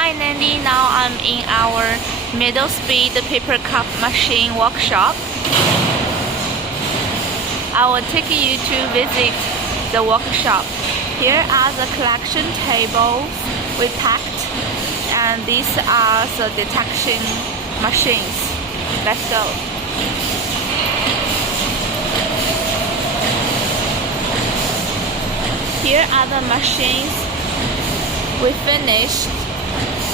Hi Nandy, now I'm in our middle speed paper cup machine workshop. I will take you to visit the workshop. Here are the collection tables we packed, and these are the detection machines. Let's go. Here are the machines we finished,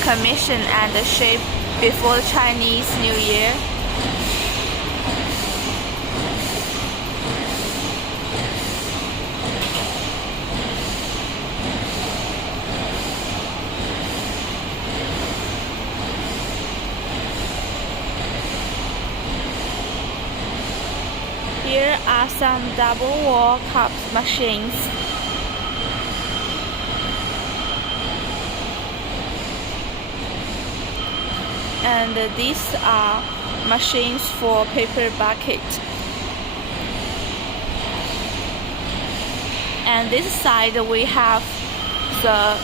commissioned and shipped before Chinese New Year. Here are some double wall cup machines. And these are machines for paper bucket. And this side we have the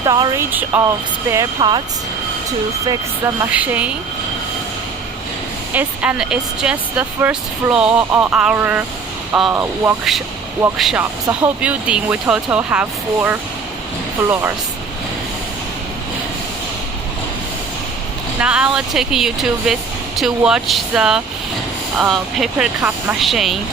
storage of spare parts to fix the machine. It's just the first floor of our workshop. The whole building we total have 4 floors. Now I will take you to watch the paper cup machine.